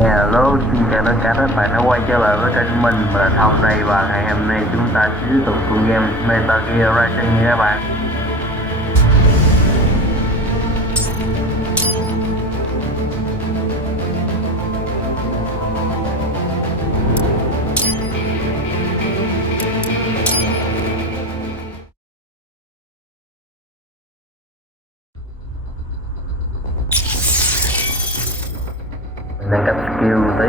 Hello, xin chào tất cả các bạn đã quay trở lại với kênh mình là Thông đây, và ngày hôm nay chúng ta sẽ tiếp tục cùng game Metal Gear Rising nha các bạn. Mình đang cấp skill một tí.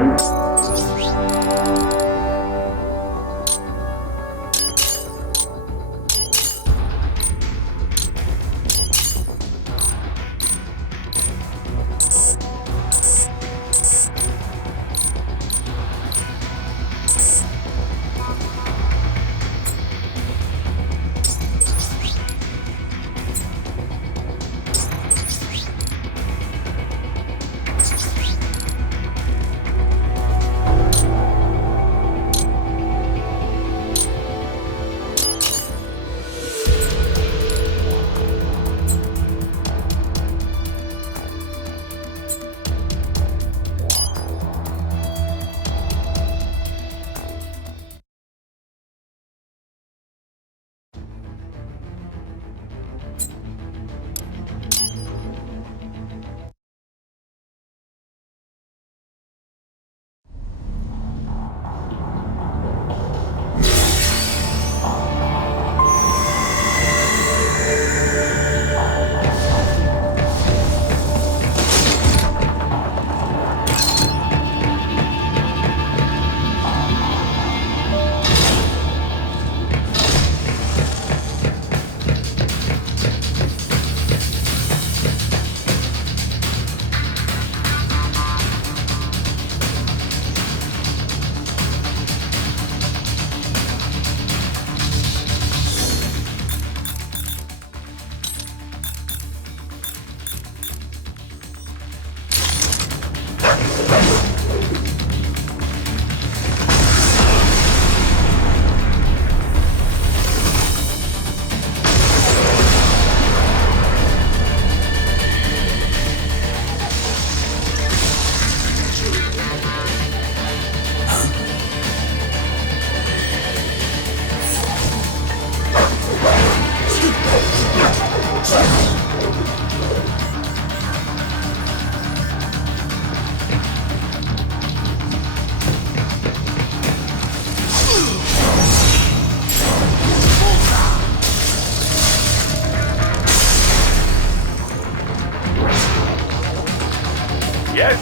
Yes!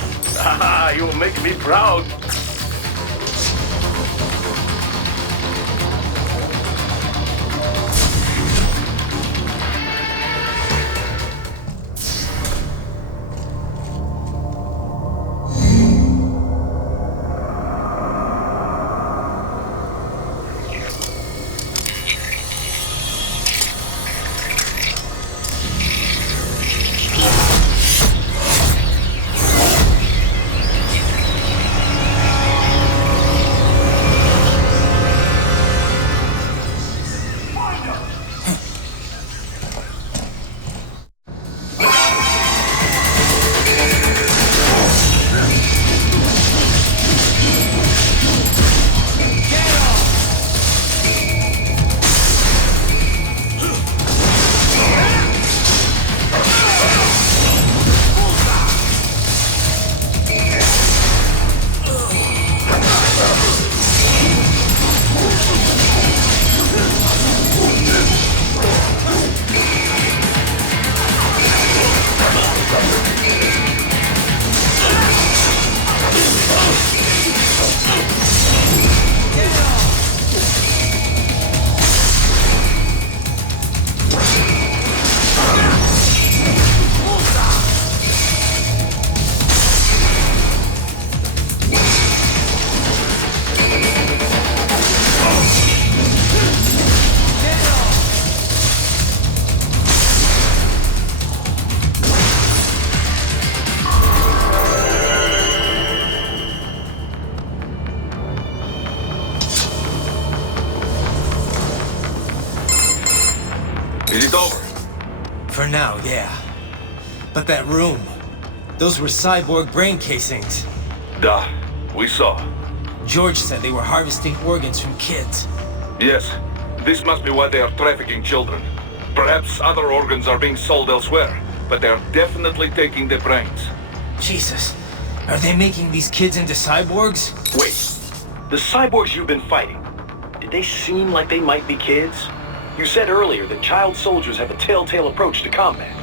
You make me proud! Is it over? For now, yeah. But that room, those were cyborg brain casings. Duh, we saw. George said they were harvesting organs from kids. Yes, this must be why they are trafficking children. Perhaps other organs are being sold elsewhere, but they are definitely taking the brains. Jesus, are they making these kids into cyborgs? Wait, the cyborgs you've been fighting, did they seem like they might be kids? You said earlier that child soldiers have a telltale approach to combat.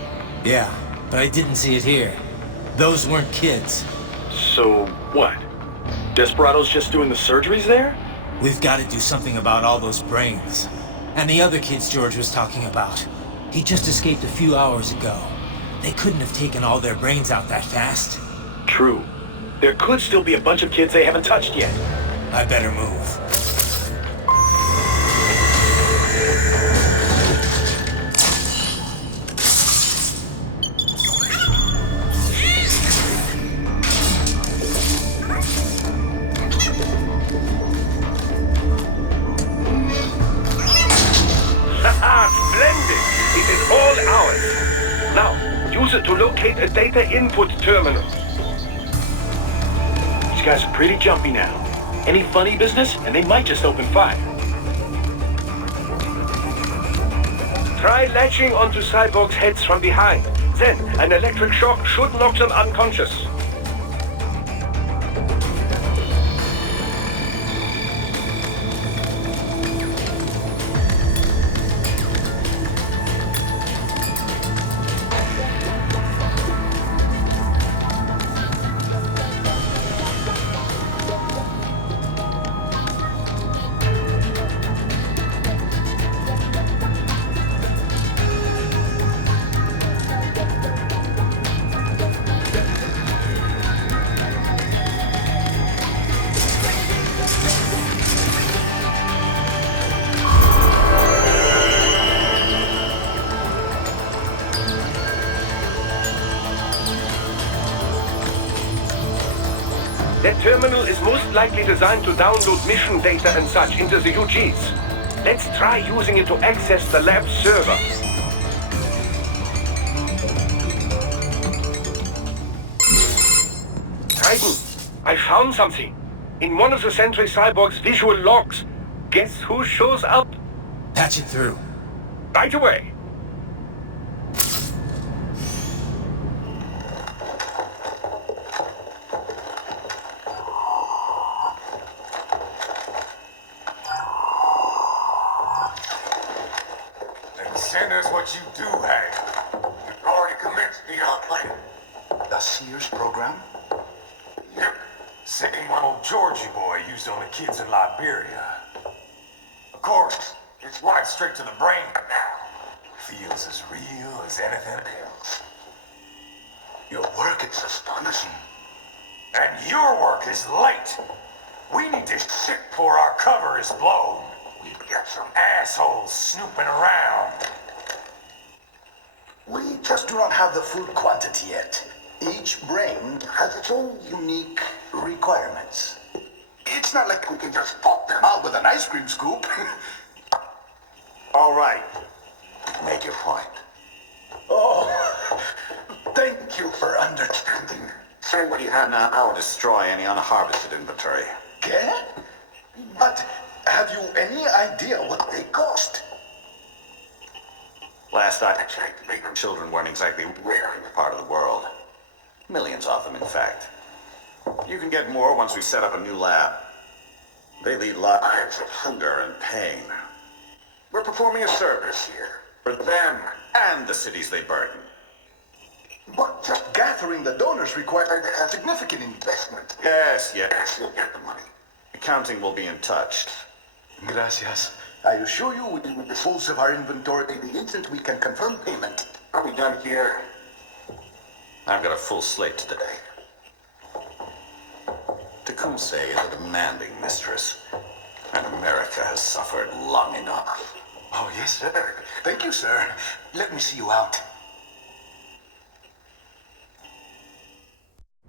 Yeah, but I didn't see it here. Those weren't kids. So, what? Desperado's just doing the surgeries there? We've got to do something about all those brains. And the other kids George was talking about. He just escaped a few hours ago. They couldn't have taken all their brains out that fast. True. There could still be a bunch of kids they haven't touched yet. I better move. Splendid! It is all ours. Now, use it to locate a data input terminal. These guys are pretty jumpy now. Any funny business, and they might just open fire. Try latching onto cyborgs' heads from behind. Then, an electric shock should knock them unconscious. That terminal is most likely designed to download mission data and such into the UGs. Let's try using it to access the lab server. Raiden, I found something. In one of the Sentry Cyborg's visual logs. Guess who shows up? Patch it through. Right away. Send us what you do have. You've already commenced the outplay. The Sears program? Yep. Same old Georgie boy used on the kids in Liberia. Of course, it's right straight to the brain now. Feels as real as anything else. Your work is astonishing. And your work is late. We need this shit before our cover is blown. We've got some assholes snooping around. We just do not have the full quantity yet. Each brain has its own unique requirements. It's not like we can just pop them out with an ice cream scoop. All right. Make your point. Oh, thank you for understanding. Say what you have now. I'll destroy any unharvested inventory. Okay? But have you any idea what they cost? Last I checked, bigger children weren't exactly rare in the part of the world. Millions of them, in fact. You can get more once we set up a new lab. They lead lives of hunger and pain. We're performing a service here. For them and the cities they burden. But just gathering the donors required a significant investment. Yes, you'll get the money. Accounting will be in touch. Gracias. I assure you we will dispose of our inventory the instant we can confirm payment. Are we done here? I've got a full slate today. Tecumseh is a demanding mistress, and America has suffered long enough. Oh, yes, sir. Thank you, sir. Let me see you out.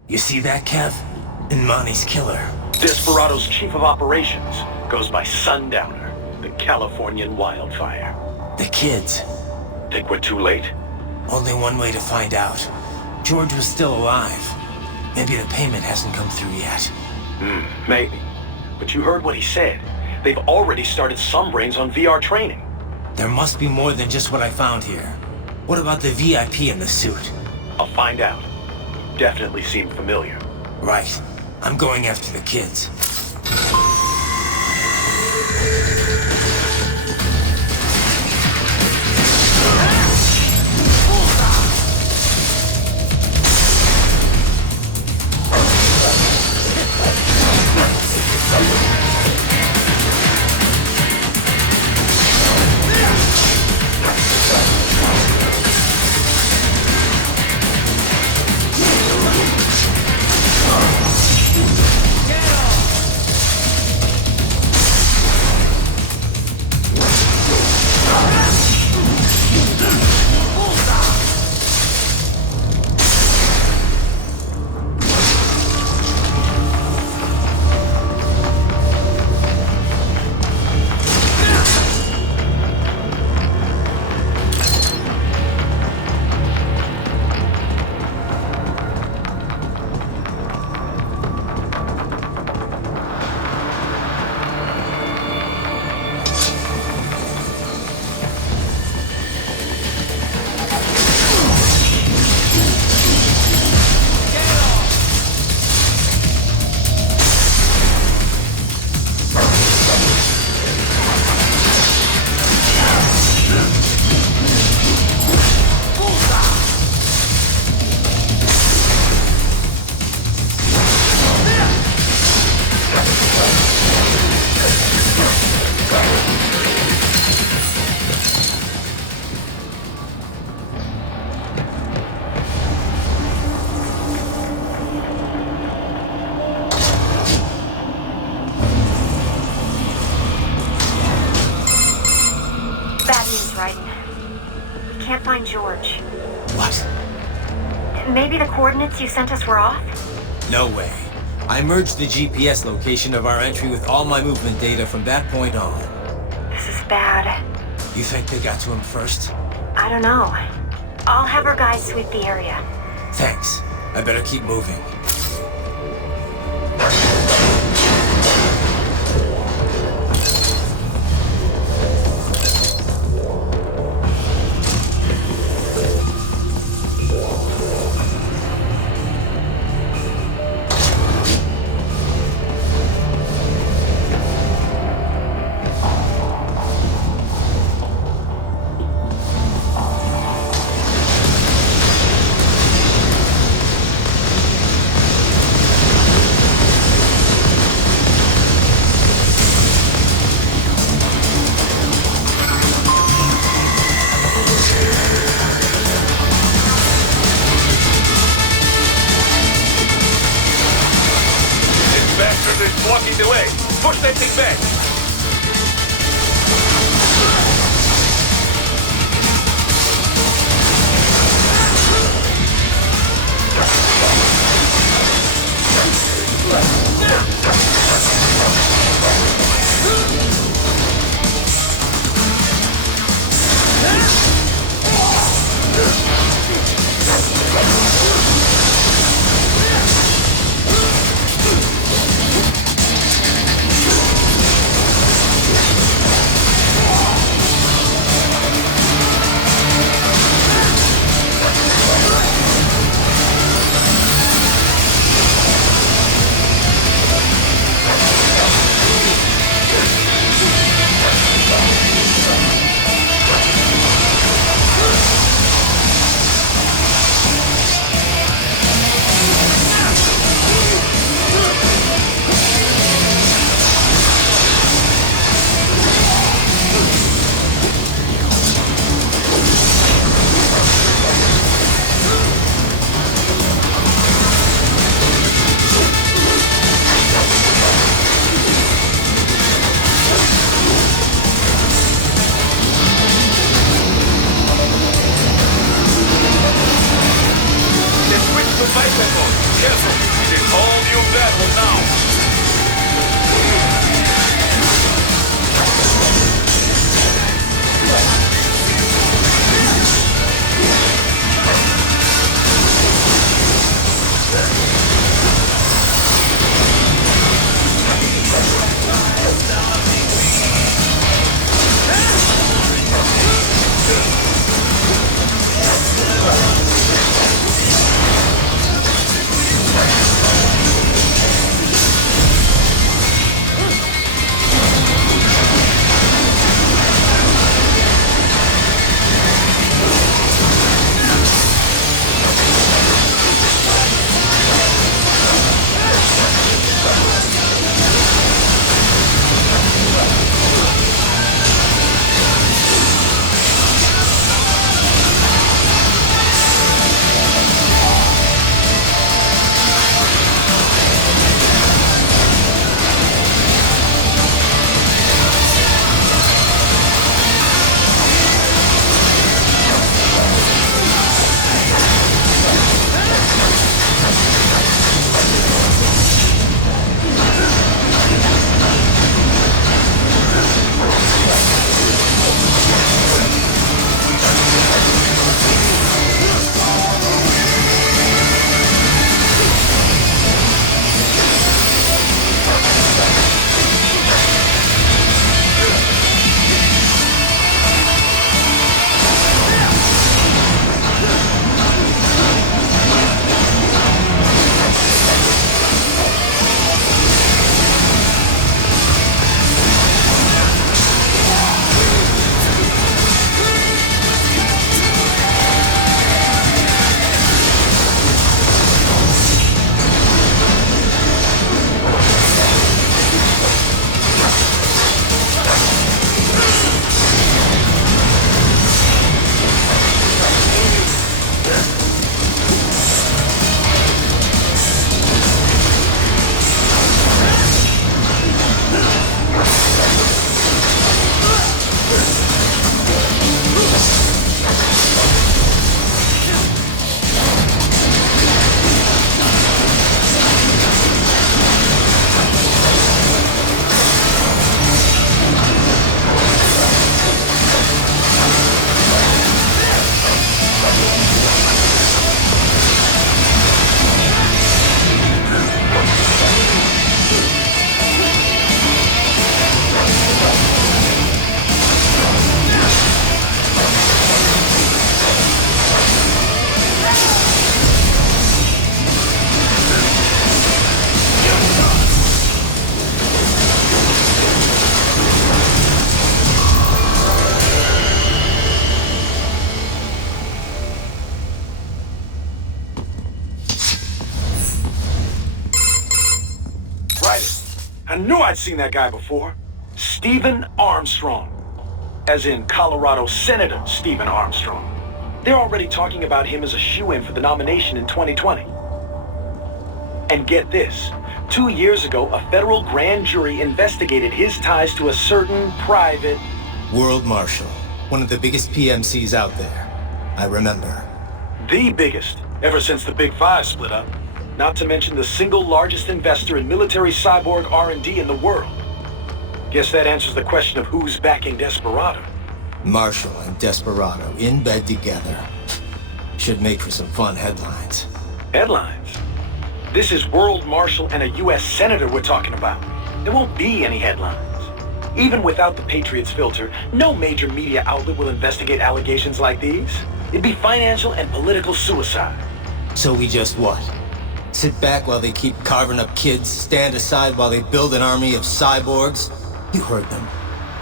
You see that, Kev? Imani's killer. Desperado's chief of operations goes by Sundowner, the Californian wildfire. The kids. Think we're too late? Only one way to find out. George was still alive. Maybe the payment hasn't come through yet. Maybe. But you heard what he said. They've already started some brains on VR training. There must be more than just what I found here. What about the VIP in the suit? I'll find out. Definitely seem familiar. Right. I'm going after the kids. Can't find George. What? Maybe the coordinates you sent us were off? No way. I merged the GPS location of our entry with all my movement data from that point on. This is bad. You think they got to him first? I don't know. I'll have our guys sweep the area. Thanks. I better keep moving. Blocking the way. Push that thing back. Careful, it is all new battle now. I knew I'd seen that guy before. Stephen Armstrong. As in Colorado Senator Stephen Armstrong. They're already talking about him as a shoo-in for the nomination in 2020. And get this. 2 years ago, a federal grand jury investigated his ties to a certain private... World Marshal. One of the biggest PMCs out there. I remember. The biggest, ever since the Big Five split up. Not to mention the single largest investor in military cyborg R&D in the world. Guess that answers the question of who's backing Desperado. Marshall and Desperado in bed together. Should make for some fun headlines. Headlines? This is World Marshal and a U.S. Senator we're talking about. There won't be any headlines. Even without the Patriots filter, no major media outlet will investigate allegations like these. It'd be financial and political suicide. So we just what? Sit back while they keep carving up kids, stand aside while they build an army of cyborgs? You heard them.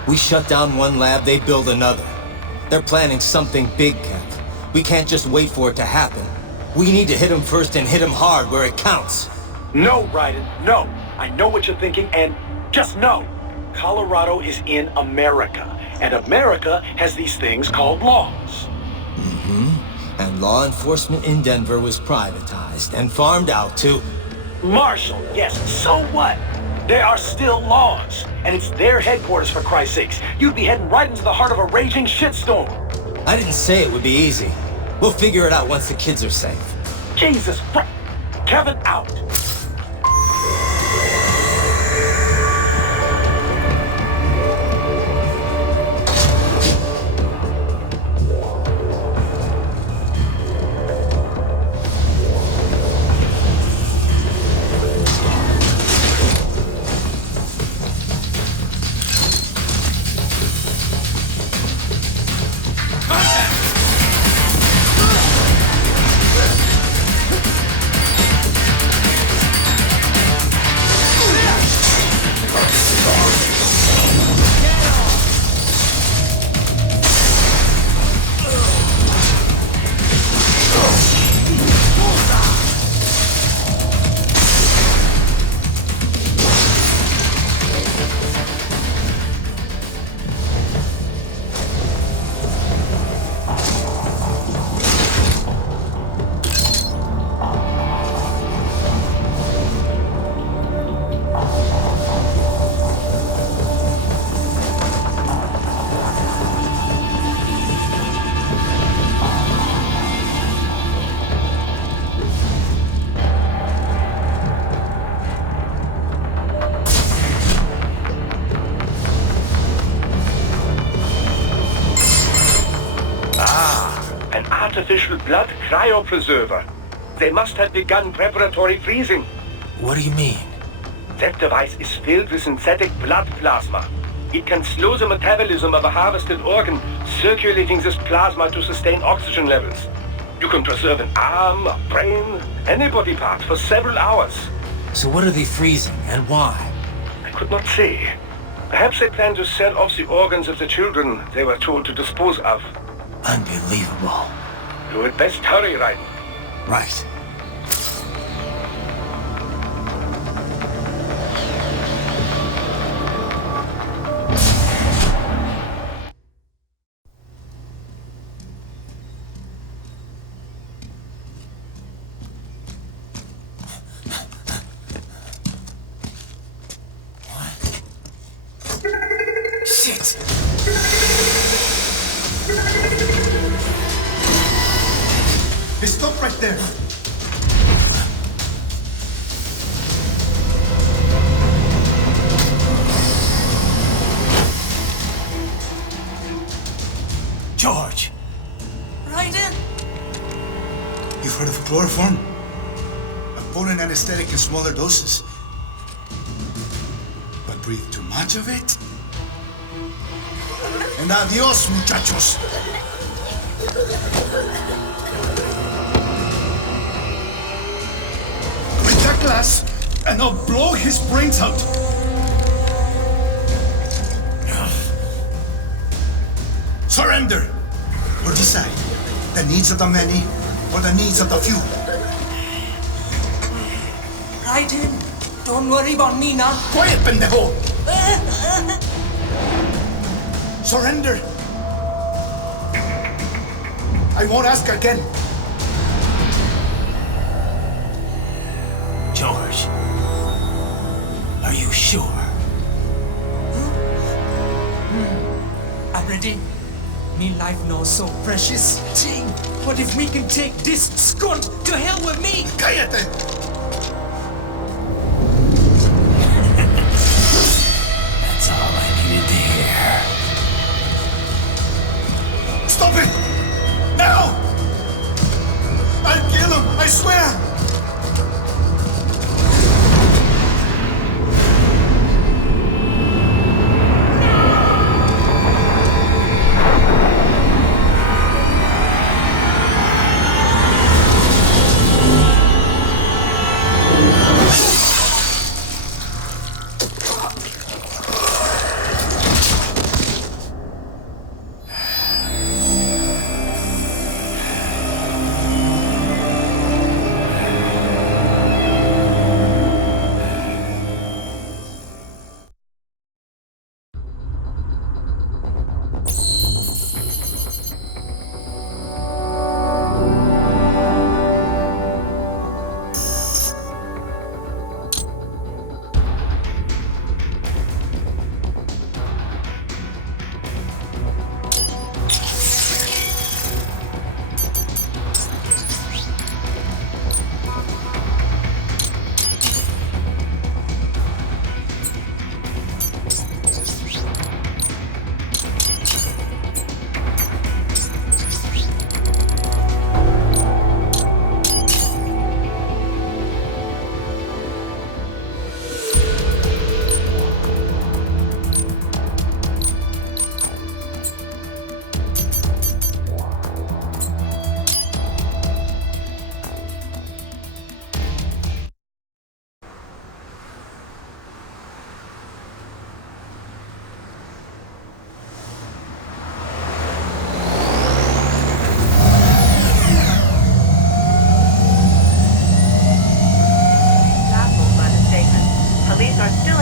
We shut down one lab, they build another. They're planning something big, Kev. We can't just wait for it to happen. We need to hit them first and hit them hard where it counts. No, Raiden, no. I know what you're thinking, and just know. Colorado is in America, and America has these things called laws. And law enforcement in Denver was privatized and farmed out to... Marshall, yes, so what? There are still laws, and it's their headquarters for Christ's sakes. You'd be heading right into the heart of a raging shitstorm. I didn't say it would be easy. We'll figure it out once the kids are safe. Jesus Christ. Kevin out. Artificial blood cryopreserver. They must have begun preparatory freezing. What do you mean? That device is filled with synthetic blood plasma. It can slow the metabolism of a harvested organ, circulating this plasma to sustain oxygen levels. You can preserve an arm, a brain, any body part for several hours. So what are they freezing, and why? I could not say. Perhaps they plan to sell off the organs of the children they were told to dispose of. Unbelievable. You had best hurry, Raiden. Right. Shit! Hey, stop right there! George! Raiden? You've heard of chloroform? A potent anesthetic in smaller doses. But breathe too much of it? And adios, muchachos! With that glass, and I'll blow his brains out! Surrender! Or decide, the needs of the many, or the needs of the few. Raiden? Don't worry about me now. Quiet, pendejo! Surrender! I won't ask again. George, are you sure? I'm ready. Me life now so precious. Ting, what if we can take this skunt to hell with me? Cállate! That's all I needed to hear. Stop it! Now! I'll kill him, I swear!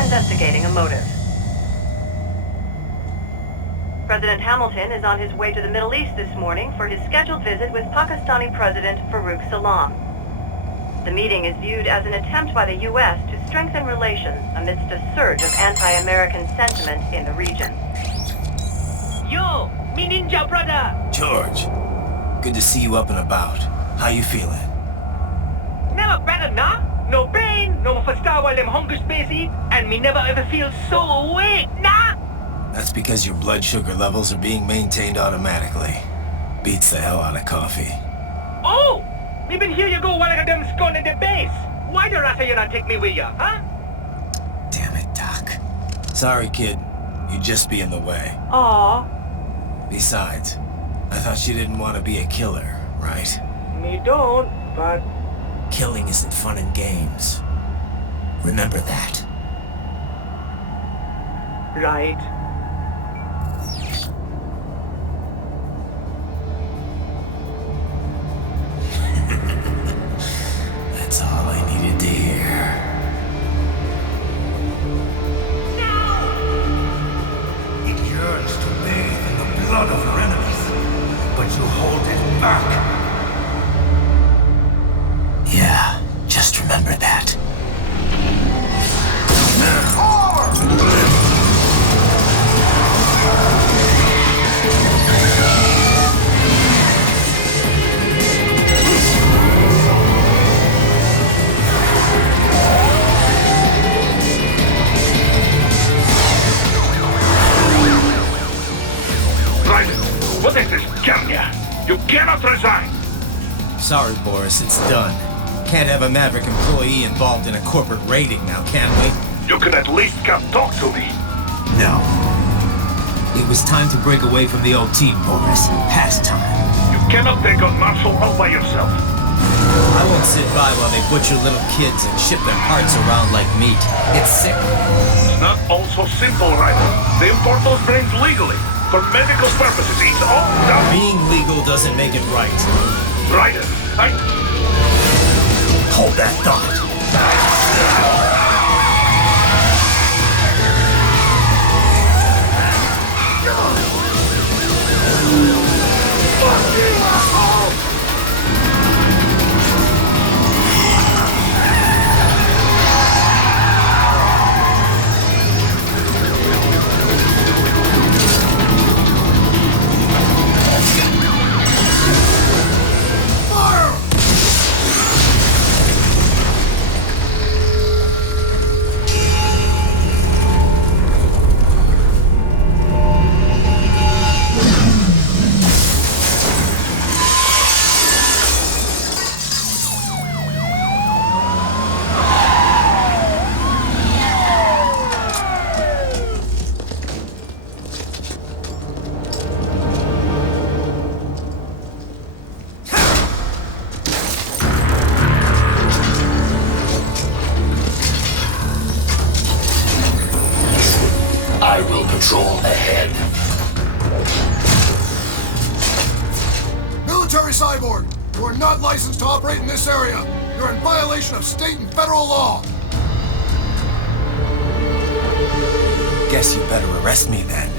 Investigating a motive. President Hamilton is on his way to the Middle East this morning for his scheduled visit with Pakistani President Farouk Salam. The meeting is viewed as an attempt by the U.S. to strengthen relations amidst a surge of anti-American sentiment in the region. Yo, me ninja brother. George, good to see you up and about. How you feeling? Never better, nah? No pain, no faster while them hunger space eat, and me never ever feel so awake, nah? That's because your blood sugar levels are being maintained automatically. Beats the hell out of coffee. Oh! Me been here you go while I got them scone in the base. Why the rasta you not take me with ya, huh? Damn it, Doc. Sorry, kid. You'd just be in the way. Aw. Besides, I thought you didn't want to be a killer, right? Me don't, but... Killing isn't fun and games. Remember that. Right. That's all I needed to hear. No! It yearns to bathe in the blood of your enemies, but you hold it back. Yeah, just remember that. Raiden, what is this, Kenya? You cannot resign! Sorry, Boris, it's done. Can't have a Maverick employee involved in a corporate raiding now, can we? You can at least come talk to me. No. It was time to break away from the old team, Boris. Past time. You cannot take on Marshall all by yourself. I won't sit by while they butcher little kids and ship their parts around like meat. It's sick. It's not all so simple, Raiden. They import those brains legally. For medical purposes, it's all done. Being legal doesn't make it right. Raiden, Hold that thought. not licensed to operate in this area. You're in violation of state and federal law. Guess you better arrest me then.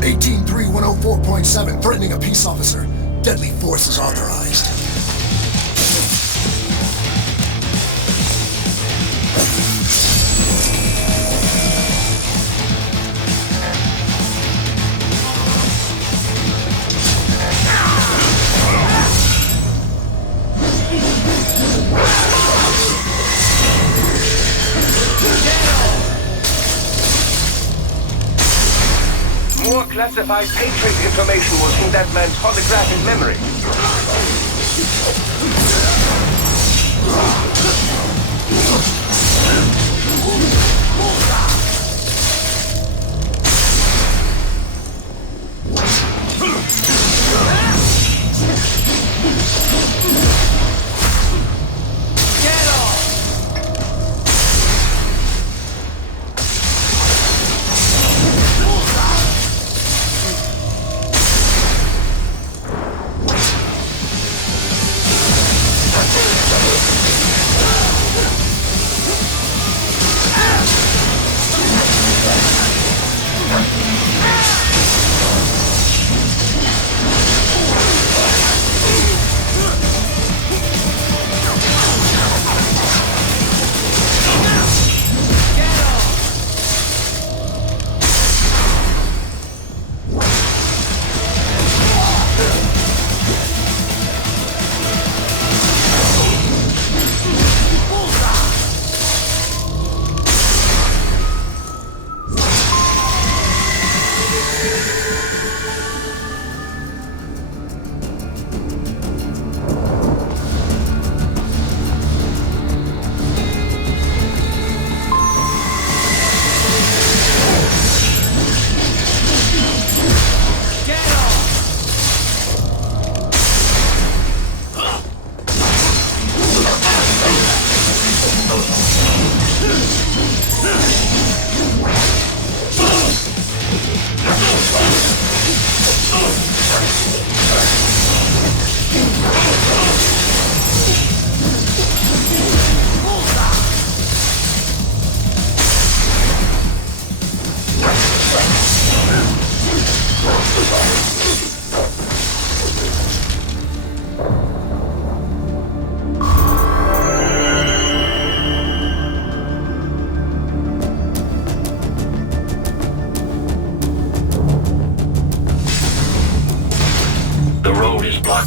183104.7, threatening a peace officer. Deadly force is authorized. More classified Patriot information was in that man's holographic memory.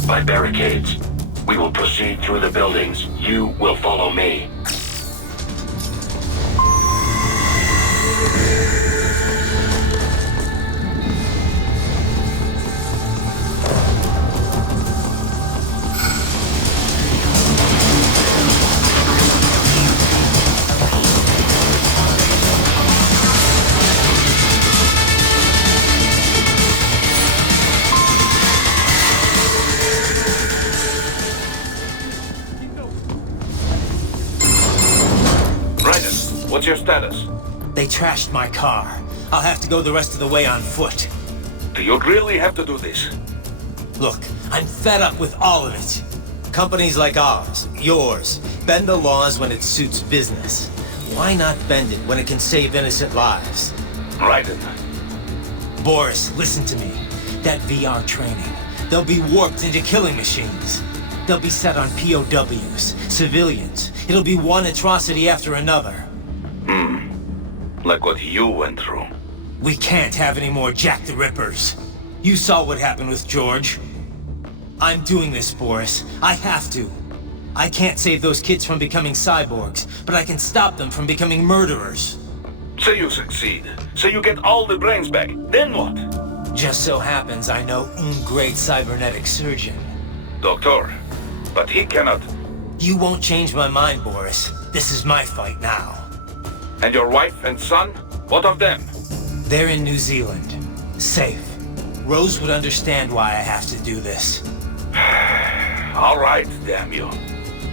By barricades. We will proceed through the buildings. You will follow me. What's your status? They trashed my car. I'll have to go the rest of the way on foot. Do you really have to do this? Look, I'm fed up with all of it. Companies like ours, yours, bend the laws when it suits business. Why not bend it when it can save innocent lives? Raiden. Boris, listen to me. That VR training, they'll be warped into killing machines. They'll be set on POWs, civilians. It'll be one atrocity after another. Like what you went through. We can't have any more Jack the Rippers. You saw what happened with George. I'm doing this, Boris. I have to. I can't save those kids from becoming cyborgs, but I can stop them from becoming murderers. Say you succeed. Say you get all the brains back. Then what? Just so happens I know great cybernetic surgeon. Doctor. But he cannot. You won't change my mind, Boris. This is my fight now. And your wife and son? What of them? They're in New Zealand. Safe. Rose would understand why I have to do this. All right, damn you.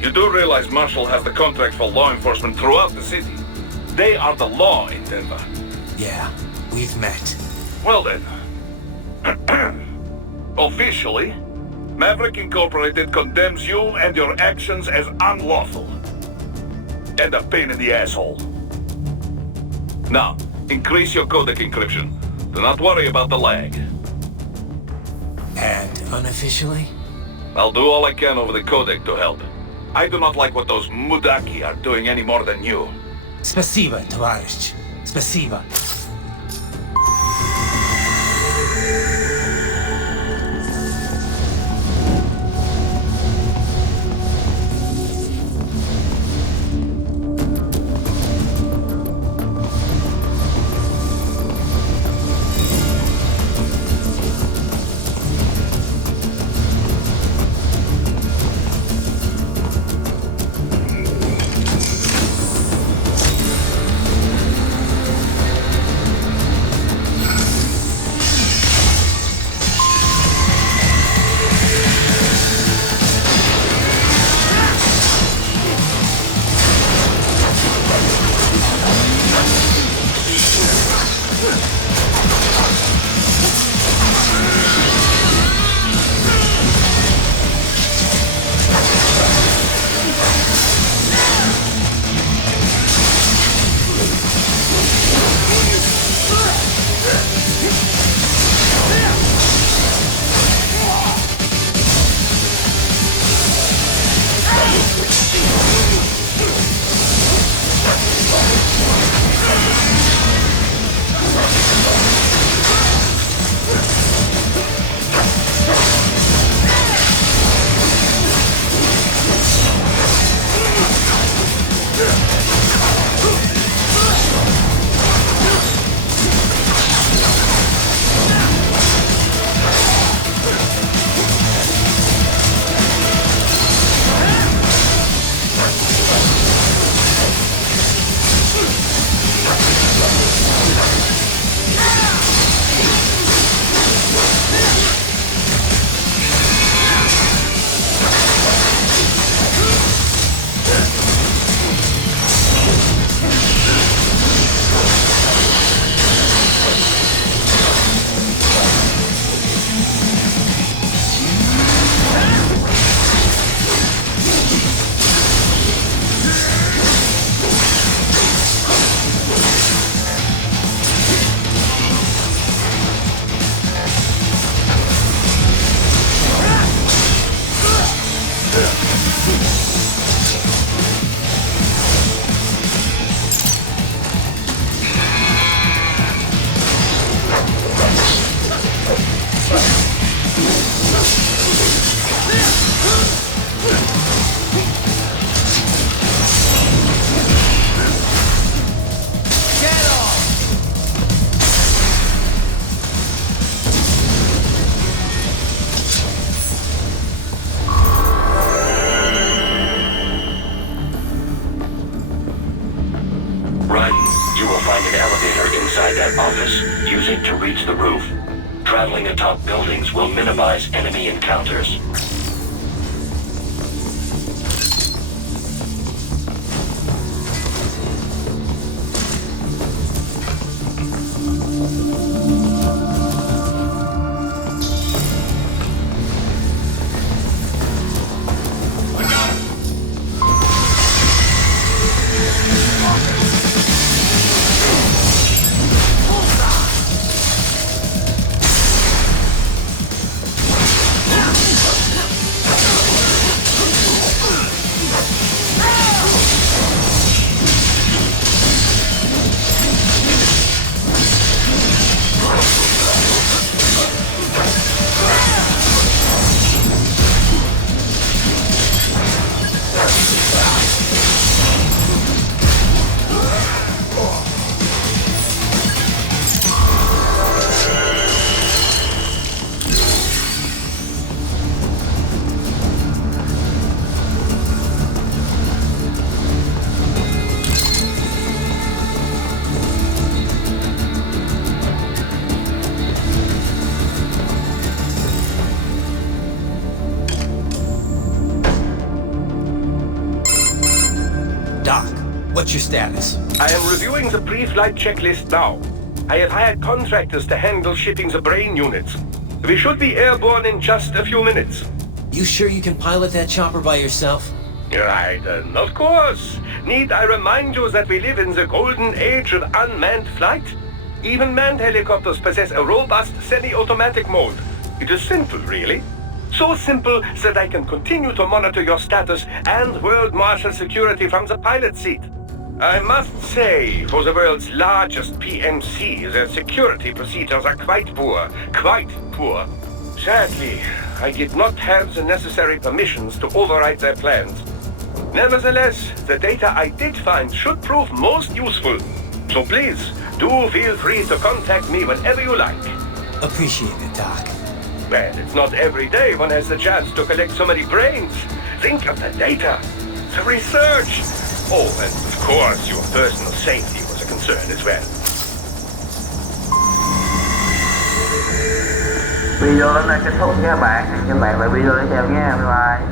You do realize Marshall has the contract for law enforcement throughout the city. They are the law in Denver. Yeah, we've met. Well then. Officially, Maverick Incorporated condemns you and your actions as unlawful. And a pain in the asshole. Now, increase your codec encryption. Do not worry about the lag. And unofficially? I'll do all I can over the codec to help. I do not like what those mudaki are doing any more than you. Спасибо, товарищ. Спасибо. Using to reach the roof. Traveling atop buildings will minimize enemy encounters. Doc, what's your status? I am reviewing the pre-flight checklist now. I have hired contractors to handle shipping the brain units. We should be airborne in just a few minutes. You sure you can pilot that chopper by yourself? Raiden, of course. Need I remind you that we live in the golden age of unmanned flight? Even manned helicopters possess a robust semi-automatic mode. It is simple, really. So simple that I can continue to monitor your status and world marshal security from the pilot seat. I must say, for the world's largest PMC, their security procedures are quite poor. Quite poor. Sadly, I did not have the necessary permissions to override their plans. Nevertheless, the data I did find should prove most useful. So please, do feel free to contact me whenever you like. Appreciate it, Doc. Well, it's not every day one has the chance to collect so many brains. Think of the data, the research. Oh, and of course, your personal safety was a concern as well. Video đến đây kết thúc nha các bạn. Hẹn gặp lại video tiếp theo nha. Bye bye.